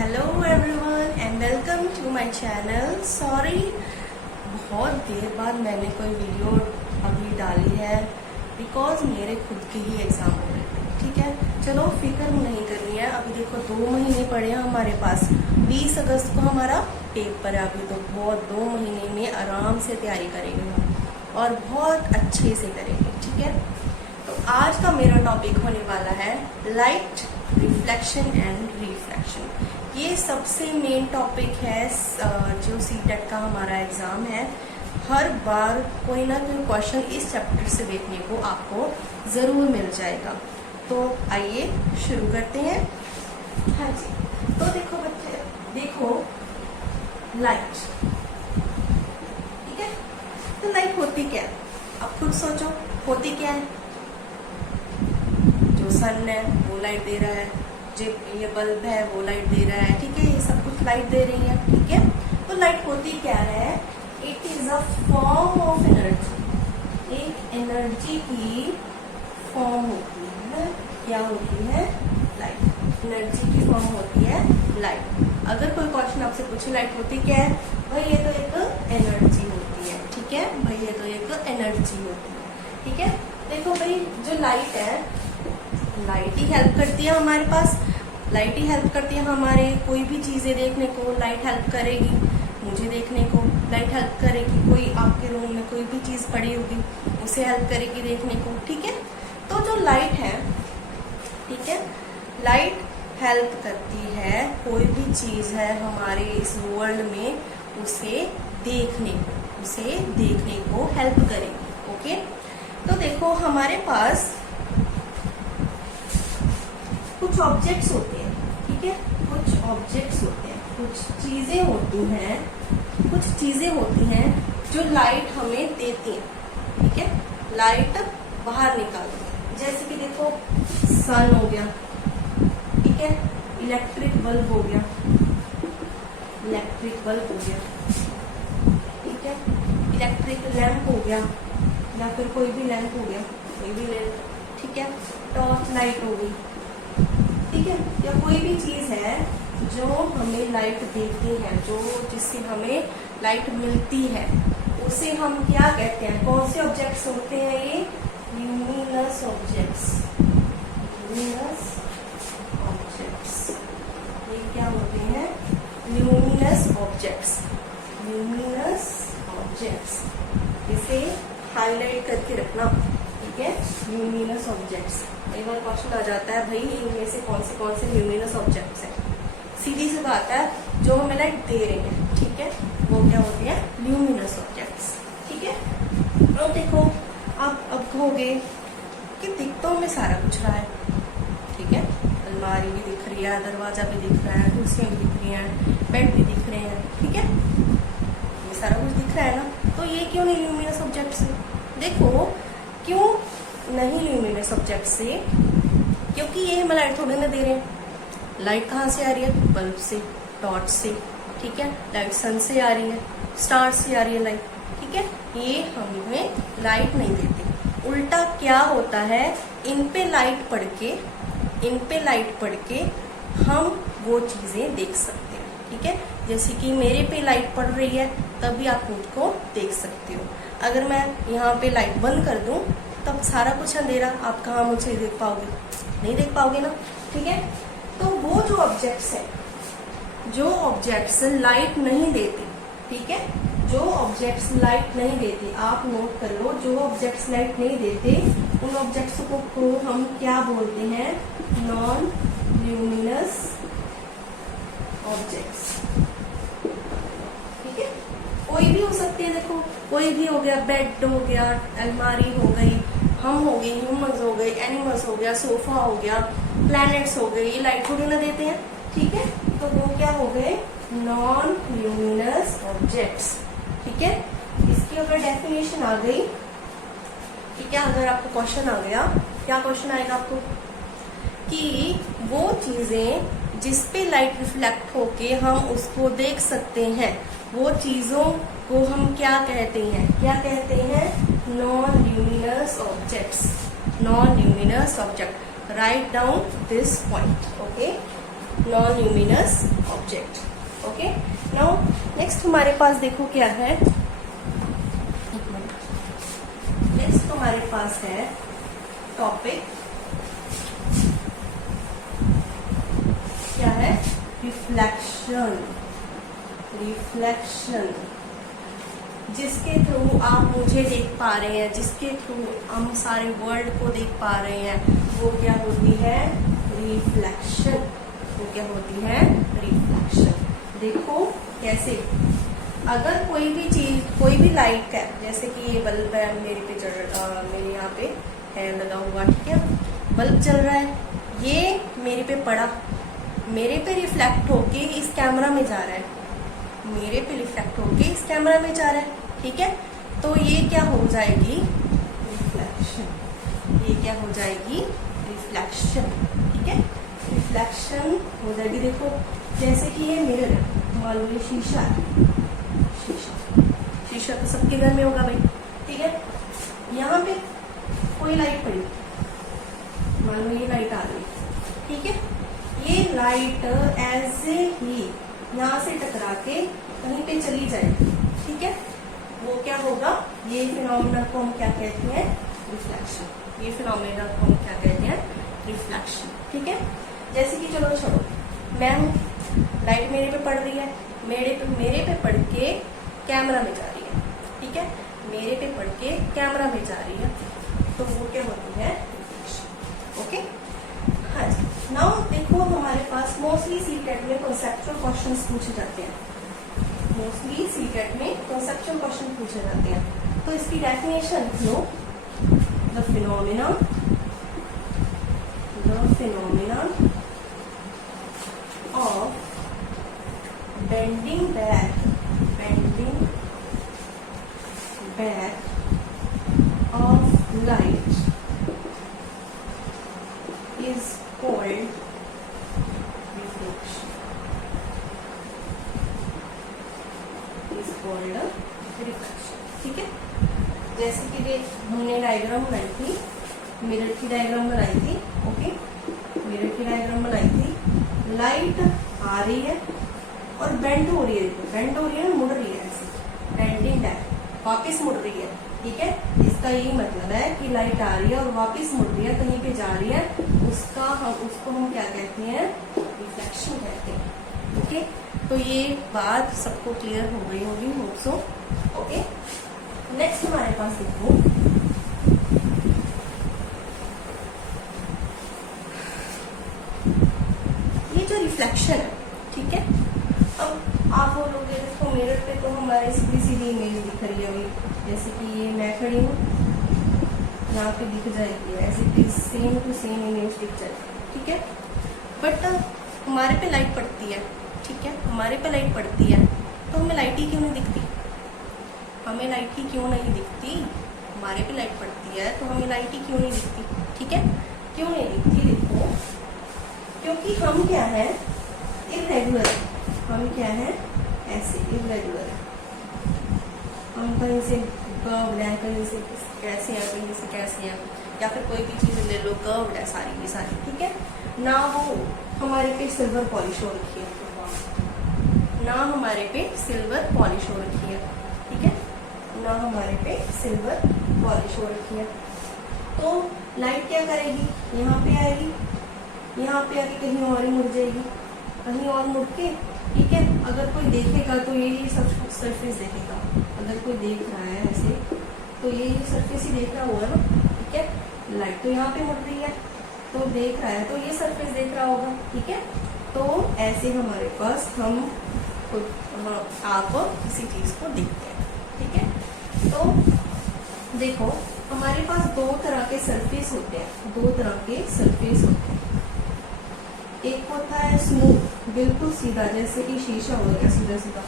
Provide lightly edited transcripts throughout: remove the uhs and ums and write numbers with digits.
Hello everyone and welcome to my channel. Sorry बहुत देर बाद मैंने कोई वीडियो अभी डाली है बिकॉज मेरे खुद के ही एग्ज़ाम हो रहे थे। ठीक है, चलो फिक्र नहीं करनी है। अभी देखो 2 महीने पड़े हैं हमारे पास। 20 अगस्त को हमारा पेपर है। अभी तो बहुत 2 महीने में आराम से तैयारी करेंगे हम और बहुत अच्छे से करेंगे। ठीक है, तो आज का मेरा टॉपिक होने वाला है लाइट, रिफ्लेक्शन एंड रिफ्रैक्शन। ये सबसे मेन टॉपिक है जो सीटेट का हमारा एग्ज़ाम है। हर बार कोई ना कोई क्वेश्चन इस चैप्टर से देखने को आपको ज़रूर मिल जाएगा। तो आइए शुरू करते हैं। हाँ जी, तो देखो बच्चे, देखो लाइट, ठीक है। तो लाइट होती क्या है, आप खुद सोचो, होती क्या है। जो सन है वो लाइट दे रहा है, जो ये बल्ब है वो लाइट दे रहा है। ठीक है, ये सब कुछ लाइट दे रही है। ठीक है, तो लाइट होती क्या है, it is a form of energy. एक एनर्जी की फॉर्म होती है। क्या होती है, लाइट। एनर्जी की फॉर्म होती है लाइट। अगर कोई क्वेश्चन आपसे पूछे लाइट होती क्या है, भाई ये तो एक एनर्जी होती है। ठीक है भाई, ये तो एक एनर्जी होती है। ठीक है, देखो भाई, जो लाइट है, लाइट ही हेल्प करती है हमारे पास। लाइट ही हेल्प करती है हमारे कोई भी चीज़ें देखने को। लाइट हेल्प करेगी मुझे देखने को, लाइट हेल्प करेगी कोई आपके रूम में कोई भी चीज़ पड़ी होगी उसे हेल्प करेगी देखने को। ठीक है, तो जो लाइट है, ठीक है, लाइट हेल्प करती है कोई भी चीज़ है हमारे इस वर्ल्ड में उसे देखने को हेल्प करेगी। ओके, तो देखो हमारे पास कुछ ऑब्जेक्ट्स होते हैं। ठीक है, कुछ ऑब्जेक्ट्स होते हैं, कुछ चीजें होती हैं जो लाइट हमें देती हैं। ठीक है, लाइट बाहर निकालती है। जैसे कि देखो सन हो गया, ठीक है, इलेक्ट्रिक बल्ब हो गया, ठीक है, इलेक्ट्रिक लैंप हो गया, या फिर कोई भी लैंप हो गया, कोई भी लैंप। ठीक है, टॉर्च लाइट हो गई। ठीक है, या कोई भी चीज है जो हमें लाइट देती है, जो जिससे हमें लाइट मिलती है, उसे हम क्या कहते हैं। कौन से ऑब्जेक्ट्स होते हैं ये, ल्यूमिनस ऑब्जेक्ट्स। ये क्या होते हैं, ल्यूमिनस ऑब्जेक्ट्स। इसे हाईलाइट करके रखना। ठीक है, ल्यूमिनस ऑब्जेक्ट्स। एक बार क्वेश्चन आ जाता है, भाई इनमें से कौन से ल्यूमिनस ऑब्जेक्ट्स हैं। सीधी सी बात है, जो हमें लाइट दे रहे हैं, ठीक है, वो क्या होते हैं, ल्यूमिनस ऑब्जेक्ट्स। ठीक है, तो देखो आप अब कहोगे कि दिख तो हमें सारा कुछ रहा है। ठीक है, अलमारी भी दिख रही है, दरवाजा भी दिख रहा है, कुर्सियाँ भी दिख रही हैं, बेड भी दिख रहे हैं। ठीक है, ये सारा कुछ दिख रहा है ना, तो ये क्यों नहीं ल्यूमिनस ऑब्जेक्ट्स है। देखो क्यों नहीं ल्यूमिनस ऑब्जेक्ट से, क्योंकि ये हमें लाइट थोड़ी ना दे रहे हैं। लाइट कहाँ से आ रही है, बल्ब से, टॉर्च से। ठीक है, लाइट सन से आ रही है, स्टार से आ रही है लाइट। ठीक है, ये हमें लाइट नहीं देते। उल्टा क्या होता है, इन पे लाइट पड़ के हम वो चीजें देख सकते हैं। ठीक है, जैसे कि मेरे पे लाइट पड़ रही है तभी आप खुद को देख सकते हो। अगर मैं यहाँ पे लाइट बंद कर दूं तब सारा कुछ अंधेरा, आप कहाँ मुझे देख पाओगे, नहीं देख पाओगे ना। ठीक है, तो वो जो ऑब्जेक्ट्स लाइट नहीं देते, ठीक है, जो ऑब्जेक्ट्स लाइट नहीं देते, आप नोट कर लो, जो ऑब्जेक्ट्स लाइट नहीं देते उन ऑब्जेक्ट्स को हम क्या बोलते हैं, नॉन ल्यूमिनस ऑब्जेक्ट्स। ठीक है, कोई भी हो सकती है। देखो कोई भी हो गया, बेड हो गया, अलमारी हो गई, हम हो गए, ह्यूमंस हो गए, एनिमल्स हो गया, सोफा हो गया, प्लैनेट्स हो गए, ये लाइट थोड़ी ना देते हैं। ठीक है, तो वो क्या हो गए, नॉन ल्यूमिनस ऑब्जेक्ट्स। ठीक है, इसकी अगर डेफिनेशन आ गई, ठीक है, अगर आपको क्वेश्चन आ गया, क्या क्वेश्चन आएगा आपको, कि वो चीजें जिस पे लाइट रिफ्लेक्ट होके हम उसको देख सकते हैं, वो चीजों को हम क्या कहते हैं, non luminous objects. Write down this point. Okay, non luminous object. Okay, now next हमारे पास देखो क्या है, नेक्स्ट हमारे पास है टॉपिक, क्या है, रिफ्लेक्शन। रिफ्लेक्शन जिसके थ्रू आप मुझे देख पा रहे हैं, जिसके थ्रू हम सारे वर्ल्ड को देख पा रहे हैं, वो क्या होती है, रिफ्लेक्शन। वो क्या होती है, रिफ्लेक्शन। देखो कैसे, अगर कोई भी चीज, कोई भी लाइट है, जैसे कि ये बल्ब है मेरे पे मेरे यहाँ पे है लगा हुआ, ठीक है, बल्ब चल रहा है, ये मेरे पे पड़ा, मेरे पे रिफ्लेक्ट होके इस कैमरा में जा रहा है, मेरे पे रिफ्लेक्ट होके इस कैमरा में जा रहा है, ठीक है। तो ये क्या हो जाएगी, रिफ्लेक्शन। ये क्या हो जाएगी, रिफ्लेक्शन, ठीक है, रिफ्लेक्शन हो जाएगी। देखो जैसे कि ये मिरर है, मान लो ये शीशा है, शीशा तो सबके घर में होगा भाई, ठीक है। यहाँ पे कोई लाइट पड़ी, मान लो ये लाइट आ रही है, ठीक है, ये लाइट ऐसे ही यहाँ से टकरा के कहीं पे चली जाएगी, ठीक है, वो क्या होगा, ये फिनोमेना को हम क्या कहते हैं, रिफ्लेक्शन। ये फिनोमेना को हम क्या कहते हैं, रिफ्लेक्शन, ठीक है। जैसे कि चलो छोड़ो, मैं लाइट मेरे पे पड़ रही है, मेरे पे पड़ के कैमरा में जा रही है, ठीक है, मेरे पे पड़ के कैमरा में जा रही है, तो वो क्या होती है, रिफ्लेक्शन। ओके, हाँ जी। नाउ देखो हमारे पास मोस्टली सीटेट में कॉन्सेप्चुअल क्वेश्चंस पूछे जाते हैं, मोस्टली सीटेट में कॉन्सेप्चुअल क्वेश्चन पूछे जाते हैं। तो इसकी definition low, the phenomena of bending back of light is called reflection, is called reflection, ठीक है। जैसे कि हमने डायग्राम बनाई थी, मिरर की डायग्राम बनाई थी, ओके, मिरर की डायग्राम बनाई थी, लाइट आ रही है और बेंड हो रही है, देखो बेंड हो रही है, मुड़ रही है, ऐसे बेंडिंग बैक, वापस मुड़ रही है, ठीक है। इसका यही मतलब है कि लाइट आ रही है और वापस मुड़ रही है, कहीं पे जा रही है, उसको हम क्या कहते हैं, रिफ्लेक्शन कहते हैं, ओके। तो ये बात सबको क्लियर हो गई होगी, होप सो, ओके। नेक्स्ट हमारे पास देखो, ये जो रिफ्लेक्शन है, ठीक है। अब आप बोलोगे देखो मिरर पे तो हमारे सीधी सीधी इमेज दिख रही है, जैसे कि ये मैं खड़ी हूँ, यहाँ पे दिख जाएगी, ऐसे कि सेम टू सेम इमेज दिख जाएगी, ठीक है। बट हमारे पे लाइट पड़ती है, ठीक है, हमारे पे लाइट पड़ती है, तो हमें लाइट ही क्यों नहीं दिखती, हमें लाइट ही क्यों नहीं दिखती, हमारे पे लाइट पड़ती है तो हमें लाइट ही क्यों नहीं दिखती, ठीक है, क्यों नहीं दिखती, देखो क्योंकि हम क्या है, इरेगुलर, हम क्या है, ऐसे इरेगुलर है, हम कहीं से कर्व्ड है, कहीं से कैसे हैं, कहीं से कैसे हैं, या फिर कोई भी चीज़ ले लो कर्व्ड है सारी की सारी, ठीक है ना। वो हमारे पे सिल्वर पॉलिश हो रखी है, ना हमारे पे सिल्वर पॉलिश हो रखी है, ठीक है, ना हमारे पे सिल्वर पॉलिश हो रखी है। तो लाइट क्या करेगी, यहाँ पे आएगी, यहाँ पे आके कहीं और ही मुड़ जाएगी, कहीं और मुड़ के, ठीक है। अगर कोई देखेगा तो ये सब सरफेस देखेगा, अगर कोई देख रहा है ऐसे तो ये सरफेस ही देख रहा होगा ना, ठीक है। लाइट तो यहाँ पे मुड़ रही है, तो देख रहा है तो ये सरफेस देख रहा होगा, ठीक है। तो ऐसे हमारे पास हम आप किसी चीज को देखते हैं, ठीक है। तो देखो हमारे पास दो तरह के सरफेस होते हैं, दो तरह के सरफेस होते हैं। एक होता है स्मूथ, बिल्कुल सीधा, जैसे कि शीशा हो गया, सीधा सीधा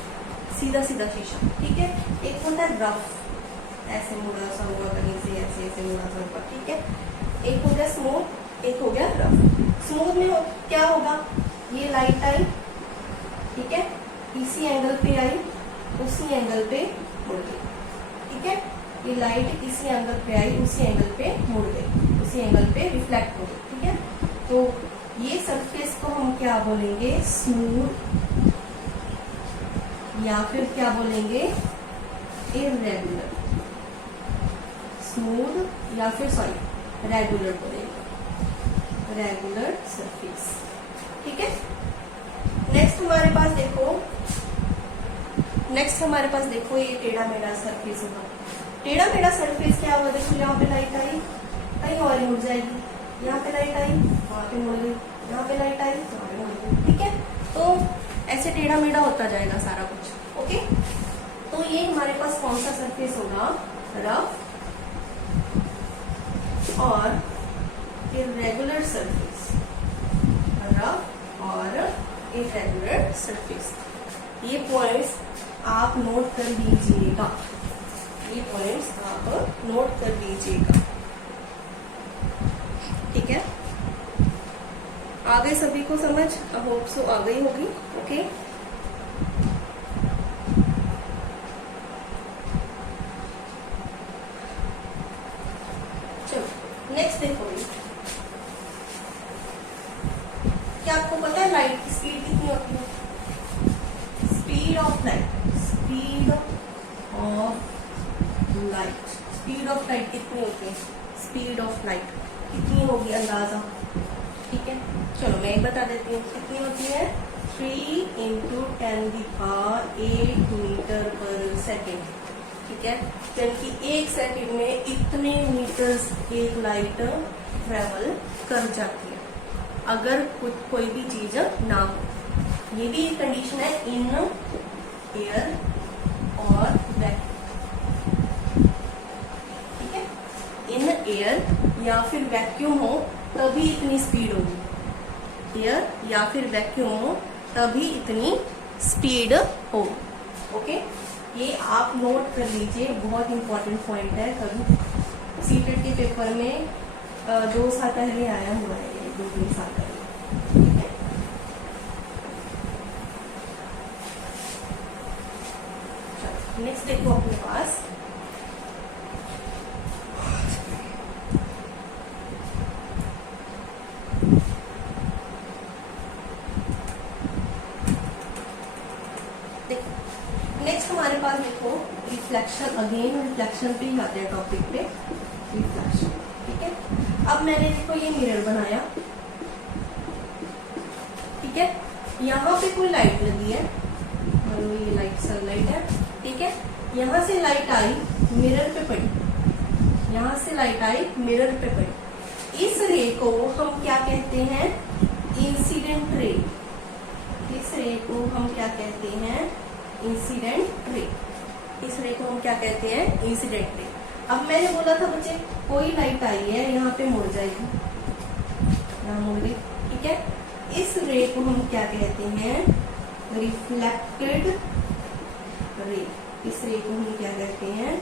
सीधा सीधा शीशा, ठीक है। एक होता है रफ, ऐसे मुड़ा सा हुआ, कहीं से ऐसे ऐसे मुड़ा सा हुआ, ठीक है। एक हो गया स्मूथ, एक हो गया रफ। स्मूथ में क्या होगा, ये लाइट आई, ठीक है, इसी एंगल पे आई, उसी एंगल पे मुड़ गई, ठीक है। ये लाइट इसी एंगल पे आई, उसी एंगल पे मुड़ गई, उसी एंगल पे रिफ्लेक्ट हो गई, ठीक है। तो ये सरफेस को हम क्या बोलेंगे, स्मूथ, या फिर क्या बोलेंगे, इररेगुलर। स्मूथ या फिर सॉरी रेगुलर बोलेंगे, रेगुलर सरफेस। ठीक है। नेक्स्ट हमारे पास देखो ये टेढ़ा मेढ़ा सरफेस होगा। टेढ़ा मेढ़ा सरफेस क्या होगा, देखो यहाँ पे लाइट आई, कहीं और ही मुड़ जाएगी, यहाँ पे लाइट आई, वहां पे मुड़ गई, यहाँ पे लाइट आई, वहां पे मुड़ गई। ठीक है, तो ऐसे टेढ़ा मेढ़ा होता जाएगा सारा कुछ। ओके, तो ये हमारे पास कौन सा सरफेस होगा, रफ और इर्रेगुलर सरफेस, रफ और इर्रेगुलर सरफेस। ये पॉइंट्स आप नोट कर लीजिएगा, ये पॉइंट्स आप नोट कर लीजिएगा। ठीक है, आ गई सभी को समझ, आई होप सो आ गई होगी। ओके, चलो नेक्स्ट देखो, क्या आपको पता है लाइट की स्पीड कितनी होती है, speed of light, speed of light, speed of light कितनी होती है, स्पीड ऑफ लाइट कितनी होगी अंदाजा। ठीक है, चलो मैं एक बता देती हूँ कितनी होती है, 3 × 10⁸ मीटर पर सेकेंड। ठीक है, यानी कि 1 सेकेंड में इतने मीटर्स एक लाइट ट्रेवल कर जाती है अगर कोई भी चीज ना हो। ये भी एक कंडीशन है, इन एयर और वैक्यूम। ठीक है, इन एयर या फिर वैक्यूम हो तभी इतनी स्पीड होगी, एयर या फिर वैक्यूम हो तभी इतनी स्पीड होगी। ओके, ये आप नोट कर लीजिए, बहुत इंपॉर्टेंट पॉइंट है। कभी सीटेट के पेपर में 2 साल पहले आया हुआ है, 2-3 साल पहले। ठीक है, नेक्स्ट देखो अपने पास, नेक्स्ट हमारे पास देखो रिफ्लेक्शन। अगेन रिफ्लेक्शन पे ही आते हैं टॉपिक पे, रिफ्लेक्शन। ठीक है, अब मैंने देखो ये मिरर बनाया। ठीक है, यहाँ पे कोई लाइट लगी है, ये लाइट सनलाइट है। ठीक है, यहाँ से लाइट आई मिरर पे पड़ी, यहाँ से लाइट आई मिरर पे पड़ी। इस रे को हम क्या कहते हैं, इंसिडेंट रे। इस रे को हम क्या कहते हैं, इंसिडेंट रे। इस रे को हम क्या कहते हैं, इंसिडेंट रे। अब मैंने बोला था बच्चे कोई लाइट आई है, यहाँ पे मुड़ जाएगी, यहाँ मुड़ गई। ठीक है, इस रे को हम क्या कहते हैं, रिफ्लेक्टेड रे। इस रे को हम क्या कहते हैं,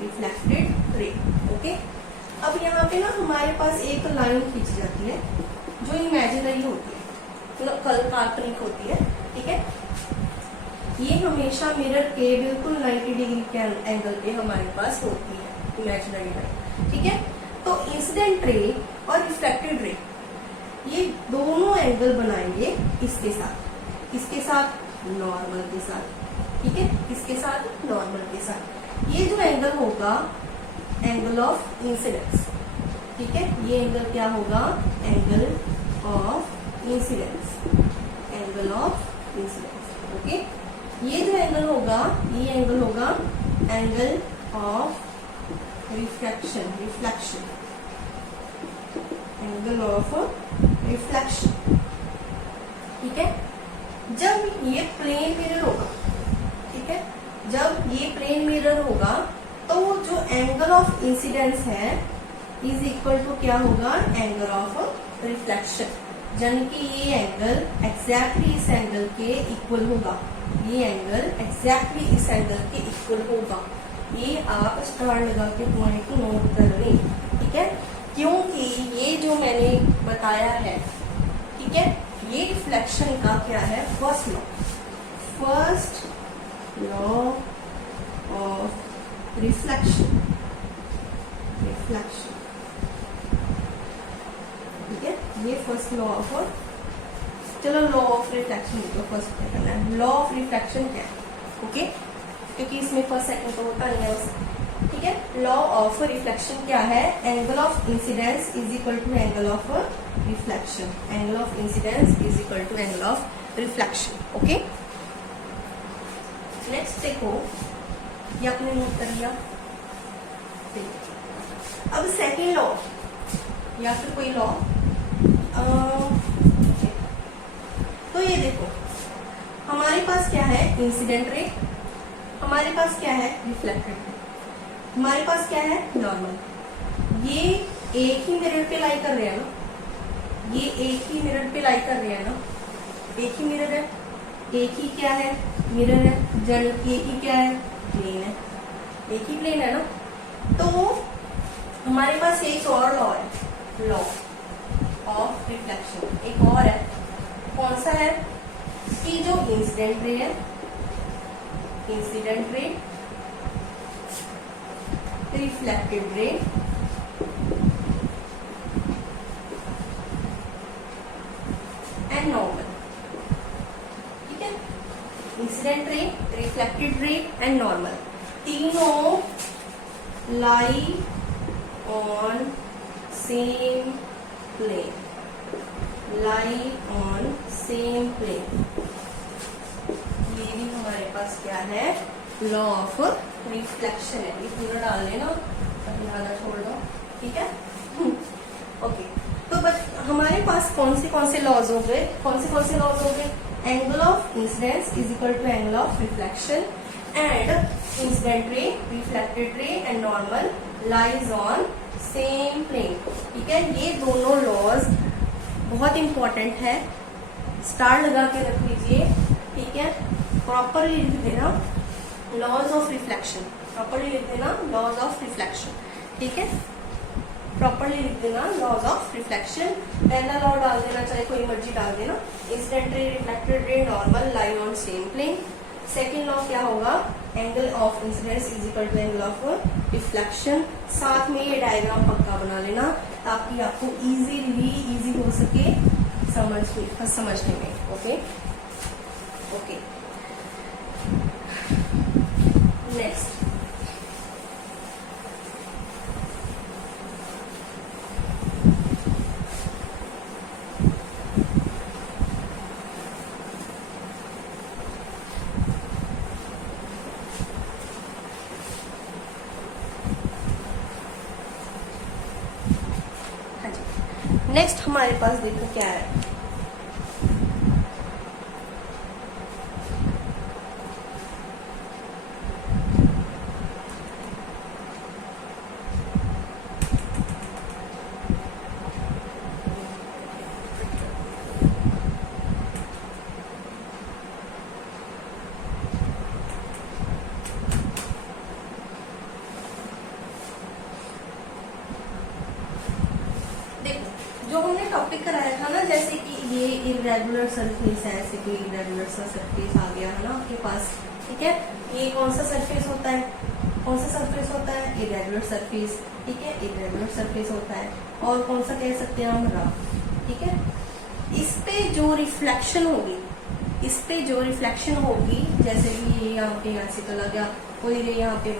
रिफ्लेक्टेड रे। ओके, अब यहाँ पे ना हमारे पास एक लाइन खींच जाती है जो इमेजिनरी होती है, मतलब काल्पनिक होती है। ठीक है, ये हमेशा मिरर के बिल्कुल 90 डिग्री के एंगल पे हमारे पास होती है, इमेजिनरी लाइन। ठीक है, तो इंसिडेंट रे और रिफ्लेक्टेड रे ये दोनों एंगल बनाएंगे इसके साथ, किसके साथ, नॉर्मल के साथ। ठीक है, किसके साथ, नॉर्मल के साथ। ये जो एंगल होगा एंगल ऑफ इंसिडेंस। ठीक है, ये एंगल क्या होगा, angle of incidence, angle of incidence. Okay, ये जो एंगल होगा, ये एंगल होगा angle of reflection, reflection, angle of reflection. ठीक है, जब ये प्लेन मिरर होगा, ठीक है, जब ये प्लेन मिरर होगा तो जो एंगल ऑफ इंसिडेंस है इज इक्वल टू क्या होगा, एंगल ऑफ रिफ्लेक्शन। यानी कि ये एंगल एग्जैक्टली इस एंगल के इक्वल होगा, ये एंगल एग्जैक्टली इस एंगल के इक्वल होगा। ये आप स्टार लगा के पॉइंट को नोट कर लें। ठीक है, क्योंकि ये जो मैंने बताया है, ठीक है, ये रिफ्लेक्शन का क्या है, first law, first law of reflection, reflection. ठीक है, ये फर्स्ट लॉ ऑफ, चलो लॉ ऑफ रिफ्लेक्शन तो फर्स्ट क्या करना है, लॉ ऑफ रिफ्लेक्शन क्या है, ओके, क्योंकि इसमें फर्स्ट सेकंड तो होता नहीं है बस, ठीक है। लॉ ऑफ रिफ्लेक्शन क्या है, angle of incidence is equal to angle of reflection, angle of incidence is equal to angle of reflection, okay. Next देखो, ये आपने नोट कर लिया। अब सेकेंड लॉ या फिर कोई लॉ, तो ये देखो हमारे पास क्या है, इंसिडेंट रे, हमारे पास क्या है, रिफ्लेक्टेड रे, हमारे पास क्या है, नॉर्मल। ये एक ही मिरर पे लाई कर रहे हैं ना, ये एक ही मिरर पे लाई कर रहे हैं ना, एक ही मिरर है, एक ही क्या है, मिरर है, जड़ एक ही क्या है, प्लेन है, एक ही प्लेन है ना। तो हमारे पास एक और लॉ है, लॉ ऑफ रिफ्लेक्शन, एक और है, कौन सा है, कि जो इंसिडेंट रे है, incident ray, reflected ray and normal, ठीक है, incident ray, reflected ray and normal, तीनों lie on same plane, lie on same plane, ये भी हमारे पास क्या है, लॉ ऑफ रिफ्लेक्शन है। ये पूरा डाल लेना, बनाना छोड़ दो, ठीक है, ओके। तो बस हमारे पास कौन से लॉज हो गए, कौन से लॉज हो गए, angle of incidence is equal to angle of reflection and incident ray, reflected ray and normal lies on same plane, ठीक है। ये दोनों लॉज बहुत इंपॉर्टेंट है, स्टार लगा के रख लीजिए, ठीक है। प्रॉपरली लिख देना लॉज ऑफ रिफ्लेक्शन, प्रॉपरली लिख देना लॉज ऑफ रिफ्लेक्शन, ठीक है, प्रॉपरली लिख देना लॉज ऑफ रिफ्लेक्शन। पहला लॉ डाल देना, चाहे कोई मर्जी डाल देना, incident ray, reflected ray, normal lie on same plane. Second law क्या होगा, angle of incidence is equal to angle of reflection. साथ में ये डायग्राम पक्का बना लेना ताकि आपको इजी हो सके समझने में, ओके ओके। नेक्स्ट नेक्स्ट हमारे पास देखो क्या है, जो हमने टॉपिक कराया था ना, जैसे कि ये इरेगुलर सरफेस है, ऐसे कोई इरेगुलर सा सरफेस आ गया है ना आपके पास, ठीक है। ये कौन सा सरफेस होता है, कौन सा सरफेस होता है, इरेगुलर सरफेस, ठीक है, इरेगुलर सरफेस होता है। और कौन सा कह सकते हैं हम, रफ, ठीक है। इस पे जो रिफ्लेक्शन होगी, इस पे जो रिफ्लेक्शन होगी, जैसे कि ये यहाँ पे ऐसे चला गया, कोई रे यहाँ पे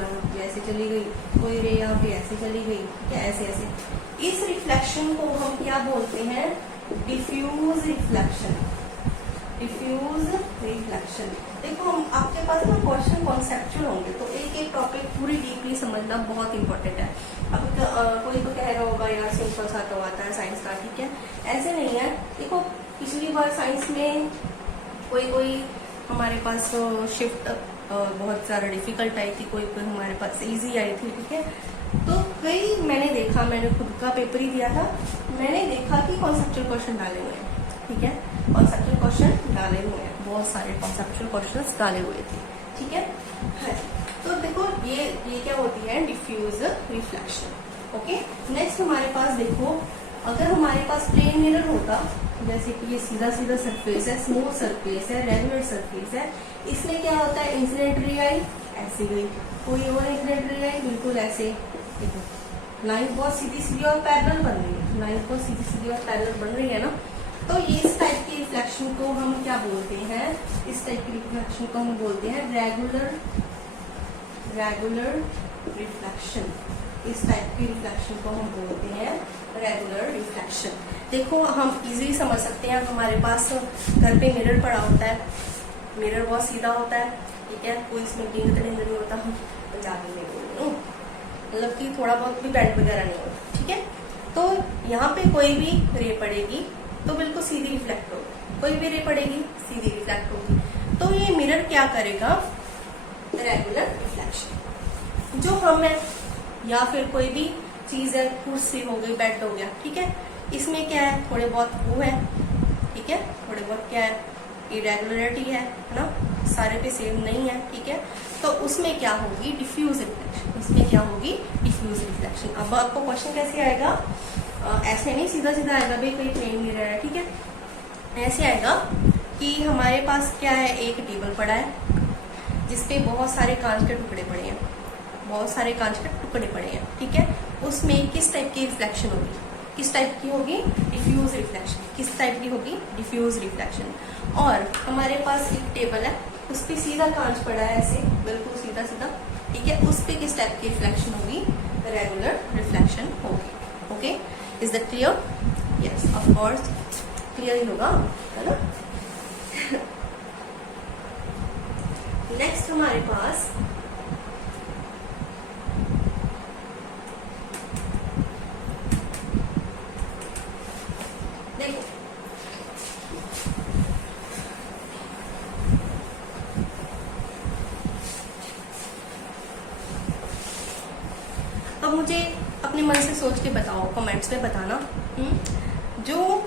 ऐसे चली गई, कोई रे यहाँ पे ऐसे चली गई, क्या ऐसे ऐसे, इस रिफ्लेक्शन को हम क्या बोलते हैं, डिफ्यूज रिफ्लेक्शन, डिफ्यूज रिफ्लेक्शन। देखो हम आपके पास ना क्वेश्चन कॉन्सेप्चुअल होंगे, तो एक एक टॉपिक पूरी डीपली समझना बहुत इंपॉर्टेंट है। अब कोई तो कह रहा होगा यार सिंपल सा तो आता है साइंस का, ठीक है, ऐसे नहीं है। देखो पिछली बार साइंस में कोई हमारे पास शिफ्ट बहुत ज़्यादा डिफिकल्ट आई थी, कोई हमारे पास इजी आई थी, ठीक है। तो कई मैंने देखा, मैंने खुद का पेपर ही दिया था, मैंने देखा कि कॉन्सेप्चुअल क्वेश्चन डाले हुए हैं, ठीक है, कॉन्सेप्चुअल क्वेश्चन डाले हुए हैं, बहुत सारे कॉन्सेप्चुअल क्वेश्चंस डाले हुए थे, ठीक है। तो देखो ये क्या होती है, डिफ्यूज रिफ्लेक्शन, ओके। नेक्स्ट हमारे पास देखो, अगर हमारे पास प्लेन मिरर होता, जैसे कि ये सीधा सीधा सरफेस है, स्मूथ सरफेस है, रेगुलर सरफेस है, इसमें क्या होता है, इंसिडेंट रे आई ऐसे गई, कोई और इंसिडेंट रे आई बिल्कुल ऐसे, लाइन बहुत सीधी सीधी और पैरेलल बन रही है, लाइन को सीधी सीधी और पैरेलल बन रही है ना, तो ये इस टाइप की रिफ्लेक्शन को हम क्या बोलते हैं, इस टाइप की रिफ्लेक्शन को हम बोलते हैं रेगुलर रिफ्लेक्शन। इस टाइप की रिफ्लेक्शन को हम बोलते हैं रेगुलर रिफ्लेक्शन। देखो हम इजीली समझ सकते हैं, हमारे पास घर पे मिरर पड़ा होता है, मिरर बहुत सीधा होता है, ठीक है, कोई इसमें डिंग टिंग नहीं होता, हम पंजाबी में बोल रही हूँ, मतलब कि थोड़ा बहुत भी बेंड वगैरह नहीं होता, ठीक है। तो यहाँ पे कोई भी रे पड़ेगी तो बिल्कुल सीधी रिफ्लेक्ट होगी, कोई भी रे पड़ेगी सीधी रिफ्लेक्ट होगी। तो ये मिरर क्या करेगा, रेगुलर रिफ्लेक्शन। जो हम है या फिर कोई भी चीज है, कुर्सी हो गई, बेड हो गया, ठीक है, इसमें क्या है, थोड़े बहुत वो है, ठीक है, थोड़े बहुत क्या है, इरेगुलरिटी है ना, सारे पे सेम नहीं है, ठीक है। तो उसमें क्या होगी, डिफ्यूज रिफ्लेक्शन। इसमें क्या होगी, डिफ्यूज रिफ्लेक्शन। अब आपको क्वेश्चन कैसे आएगा, ऐसे नहीं सीधा सीधा आएगा भाई कोई प्लेन मिरर है, ठीक है। ऐसे आएगा कि हमारे पास क्या है, एक टेबल पड़ा है जिसपे बहुत सारे कांच के टुकड़े पड़े हैं, बहुत सारे कांच के टुकड़े पड़े हैं, ठीक है। उसमें किस टाइप की रिफ्लेक्शन होगी, किस टाइप की होगी, डिफ्यूज रिफ्लेक्शन। किस टाइप की होगी, डिफ्यूज रिफ्लेक्शन। और हमारे पास एक टेबल है, उस पर सीधा कांच पड़ा है, ऐसे बिल्कुल सीधा सीधा, ठीक है, उस पर किस टाइप की रिफ्लेक्शन होगी, रेगुलर रिफ्लेक्शन होगी। Okay, is that clear? Yes, of course clear ही होगा, है ना। नेक्स्ट हमारे पास देखो, अब मुझे अपने मन से सोच के बताओ, कमेंट्स में बताना, जो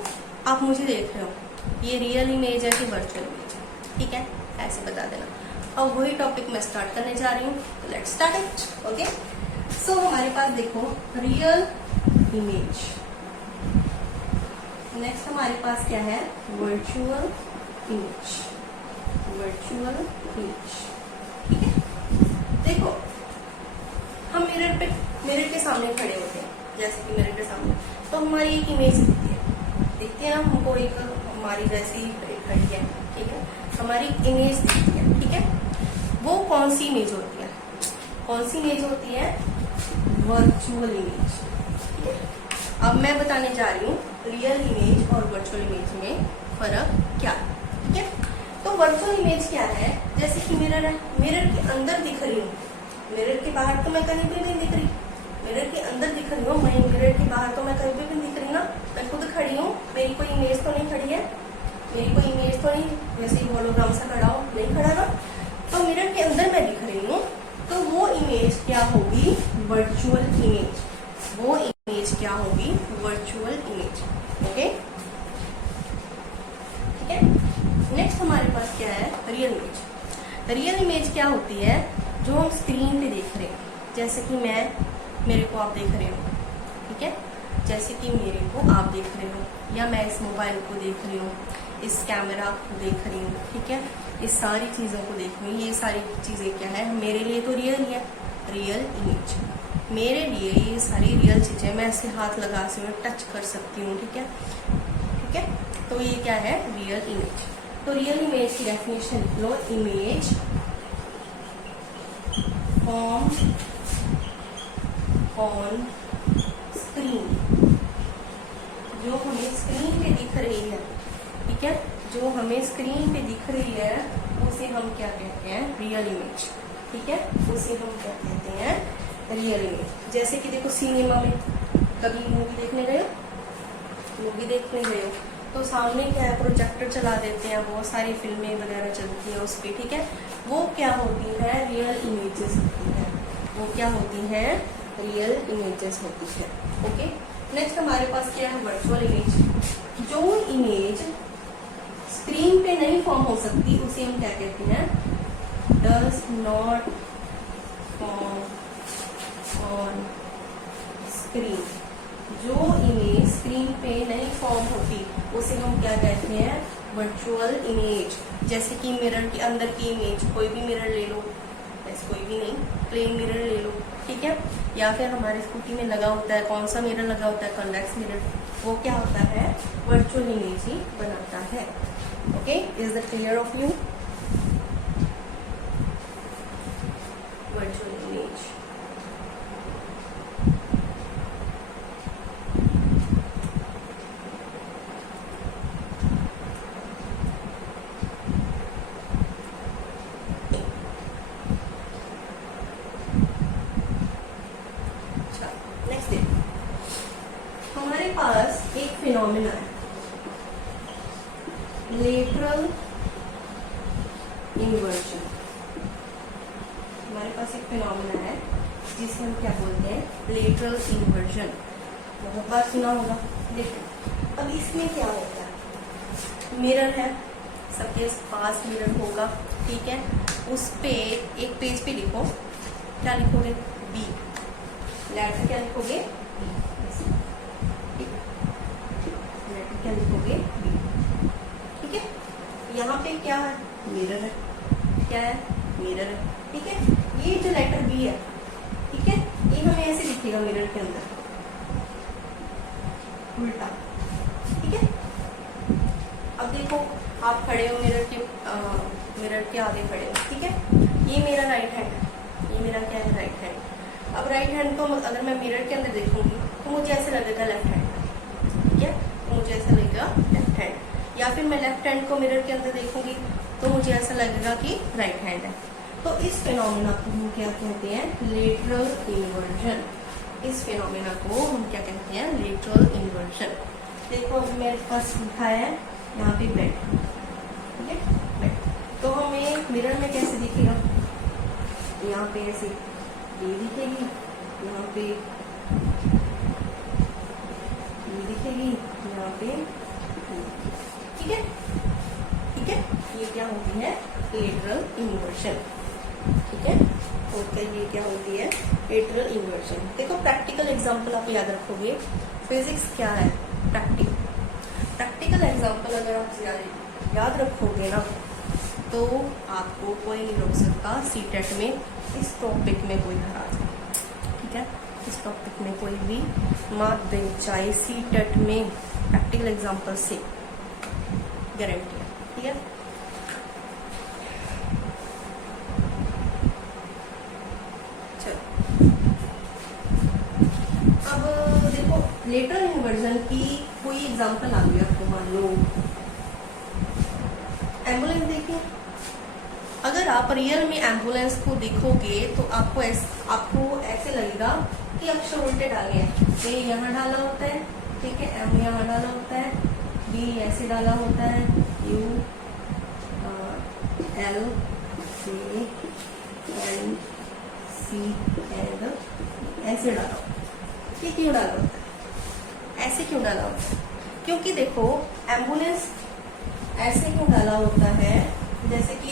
आप मुझे देख रहे हो ये रियल इमेज है कि वर्चुअल इमेज है, ठीक है, ऐसे बता देना। अब वही टॉपिक मैं स्टार्ट करने जा रही हूँ, लेट्स स्टार्ट इट। ओके, सो हमारे पास देखो रियल इमेज, नेक्स्ट हमारे पास क्या है, वर्चुअल इमेज, वर्चुअल इमेज, ठीक है। देखो हम मिरर के सामने खड़े होते हैं, जैसे कि मिरर के सामने, तो हमारी एक इमेज दिखती है ना, हमको एक हमारी जैसी खड़ी है, ठीक है, हमारी इमेज दिखती है, ठीक है। वो कौन सी इमेज होती है, कौन सी इमेज होती है, वर्चुअल इमेज, ठीक है। अब मैं बताने जा रही हूँ रियल इमेज और वर्चुअल इमेज में फर्क क्या है, ठीक है। तो वर्चुअल इमेज क्या है, जैसे कि मिरर है, मिरर के अंदर दिख रही हूँ, मिरर के बाहर तो मैं कहीं भी नहीं दिख रही, मिरर के अंदर दिख रही हूँ मैं, मिरर के बाहर तो मैं कहीं भी नहीं दिख रही ना, मैं खुद खड़ी हूँ, मेरी कोई इमेज तो नहीं खड़ी है, मेरी कोई इमेज तो नहीं वैसे ही होलोग्राम सा खड़ा हो, नहीं खड़ा ना, तो मिरर के अंदर मैं दिख रही हूँ, तो वो इमेज क्या होगी, वर्चुअल इमेज, वो इमेज क्या होगी, वर्चुअल इमेज। ओके, ठीक है। नेक्स्ट हमारे पास क्या है, रियल इमेज। रियल इमेज क्या होती है, जो हम स्क्रीन पे देख रहे हैं, जैसे कि मेरे को आप देख रहे हो, ठीक है, जैसे कि मेरे को आप देख रहे हो, या मैं इस मोबाइल को देख रही हूँ, इस कैमरा को देख रही हूँ, ठीक है, इस सारी चीज़ों को देख रही हूँ, ये सारी चीज़ें क्या है, मेरे लिए तो रियल ही है, रियल इमेज मेरे लिए, ये सारी रियल चीज़ें मैं ऐसे हाथ लगा से टच कर सकती हूँ, ठीक है, ठीक है। तो ये क्या है, रियल इमेज। तो रियल इमेज की डेफिनेशन लिख लो, इमेज फॉर्म ऑन स्क्रीन, जो हमें स्क्रीन पे दिख रही है, ठीक है, जो हमें स्क्रीन पे दिख रही है उसे हम क्या कहते हैं, रियल इमेज, ठीक है, उसे हम क्या कहते हैं, रियल इमेज। जैसे कि देखो सिनेमा में कभी मूवी देखने गए हो, तो सामने क्या है, प्रोजेक्टर चला देते हैं, बहुत सारी फिल्में वगैरह चलती हैं उस पर, ठीक है, वो क्या होती है, रियल इमेजेस होती है, वो क्या होती है, रियल इमेजेस होती है। ओके, नेक्स्ट हमारे पास क्या है, वर्चुअल इमेज। जो इमेज स्क्रीन पे नहीं फॉर्म हो सकती उसे हम क्या कहते हैं, does not form on screen. जो इमेज स्क्रीन पे नहीं फॉर्म होती उसे हम क्या कहते हैं, वर्चुअल इमेज। जैसे कि मिरर के अंदर की इमेज, कोई भी मिरर ले लो, ऐसे कोई भी नहीं, प्लेन मिरर ले लो, ठीक है। या फिर हमारी स्कूटी में लगा होता है, कौन सा मिरर लगा होता है, कन्वेक्स मिरर, वो क्या होता है, वर्चुअल इमेज ही बनाता है। Okay, is that clear of you? Virtual image. Next देखो, हमारे पास एक फिनोमिना है, लेटरल इन्वर्जन। हमारे पास एक फिनोमिना है जिसे हम क्या बोलते हैं, लेटरल इन्वर्जन। बहुत बार सुना होगा। देखो अब इसमें क्या होता है, मिरर है, सबके पास मिरर होगा, ठीक है। उस पे एक पेज पे लिखो, क्या लिखोगे, बी, लेटर क्या लिखोगे, लेटर क्या लिखोगे, बी, ठीक है। यहाँ पे क्या है, मिरर है, क्या है, मिरर है, ठीक है। ये जो लेटर बी है, ठीक है, ये हमें ऐसे दिखेगा मिरर के अंदर, उल्टा, ठीक है। अब देखो आप खड़े हो मिरर के आगे खड़े हो, ठीक है। ये मेरा राइट हैंड है, ये मेरा क्या है, राइट हैंड। अब राइट हैंड को अगर मैं मिरर के अंदर देखूंगी तो मुझे ऐसे लगेगा लेफ्ट हैंड, ठीक है, तो मुझे ऐसा लगेगा लेफ्ट हैंड। या फिर मैं लेफ्ट हैंड को मिरर के अंदर देखूंगी तो मुझे ऐसा लगेगा कि राइट हैंड है। तो इस फिनोमिना को हम क्या कहते हैं, लेटरल इन्वर्जन। इस फिनोमिना को हम क्या कहते हैं, लेटरल इन्वर्जन। देखो अब मेरे पास लिखा है यहाँ पे बेड, ठीक है, बेड। तो हमें मिरर में कैसे दिखेगा, यहाँ पे ऐसे ये दिखेगी, यहाँ पे ये दिखेगी, यहाँ पे, ठीक है, ठीक है। ये क्या होती है, लेटरल इन्वर्जन, ठीक है। ओके, ये क्या होती है, लेटरल इन्वर्जन। देखो प्रैक्टिकल एग्जांपल आप याद रखोगे, फिजिक्स क्या है, प्रैक्टिकल एग्जांपल अगर आप याद रखोगे ना तो आपको कोई नहीं रोक सकता सीटेट में इस टॉपिक में कोई हरा जाए, ठीक है। इस टॉपिक में कोई भी मार्क दे चाहे सीटेट में प्रैक्टिकल एग्जांपल से, गारंटी है, ठीक है। चलो अब देखो लेटरल इन्वर्जन की कोई एग्जांपल आ गया आपको, मान लो एम्बुलेंस देखिए। अगर आप रियल में एम्बुलेंस को देखोगे तो आपको ऐसे लगेगा कि अक्षर उल्टे डाले हैं। ए यहाँ डाला होता है, ठीक है, एम यहाँ डाला होता है, बी ऐसे डाला होता है, U L A N C and ऐसे डाला होता है। ये क्यों डाला होता है, ऐसे क्यों डाला होता है? क्योंकि देखो एम्बुलेंस ऐसे क्यों डाला होता है, जैसे कि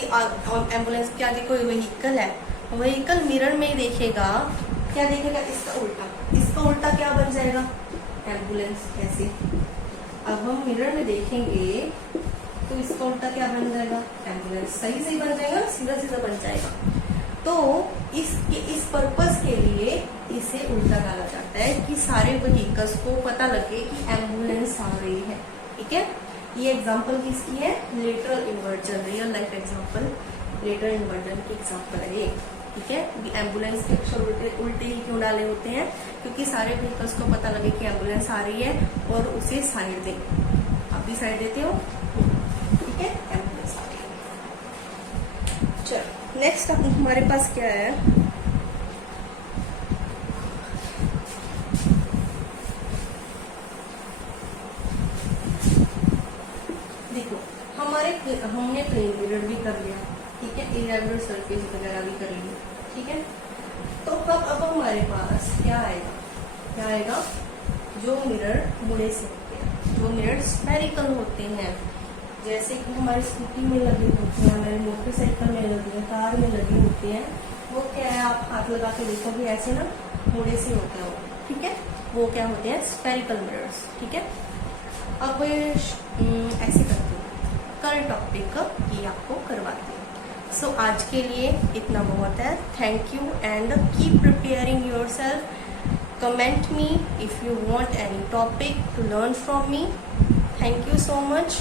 एम्बुलेंस के आगे कोई व्हीकल है, व्हीकल मिरर में देखेगा, क्या देखेगा, इसका उल्टा। इसका उल्टा क्या बन जाएगा, एम्बुलेंस। ऐसे अब हम मिरर में देखेंगे तो इसका उल्टा क्या बन जाएगा, एम्बुलेंस। सही सही बन जाएगा, सीधा सीधा बन जाएगा। तो इस पर्पस के लिए इसे उल्टा डाला जाता है कि सारे व्हीकल्स को पता लगे कि एम्बुलेंस आ रही है, ठीक है। ये एग्जांपल किसकी है, lateral inversion, real life example lateral inversion की एग्जांपल है ये, ठीक है। एम्बुलेंस के अक्षर उल्टे ही क्यों डाले होते हैं, क्योंकि सारे व्हीकल्स को पता लगे कि एम्बुलेंस आ रही है और उसे साइड दें। आप भी साइड देते हो, ठीक है, एम्बुलेंस आ रही है। चलो नेक्स्ट अब हमारे पास क्या है, हमने प्लेन मिरर भी कर लिया, ठीक है, इरेगुलर सरफेस वगैरह भी कर लिया, ठीक है। तो अब हमारे पास क्या आएगा, जो मिरर मुड़े से होते हैं, जो मिरर स्फेरिकल होते हैं, जैसे कि हमारी स्कूटी में लगे होते हैं, हमारे मोटरसाइकिल में लगे हैं, कार में लगे होते हैं, वो क्या है, आप हाथ लगा के देखोगे ऐसे ना मुड़े से होता है वो, ठीक है, वो क्या होते हैं, स्फेरिकल मिरर्स, ठीक है। अब ऐसे करते हैं, कल टॉपिक ये आपको करवाती है। सो आज के लिए इतना बहुत है. Thank you and keep preparing your self. Comment me if you want any topic to learn from me. Thank you so much.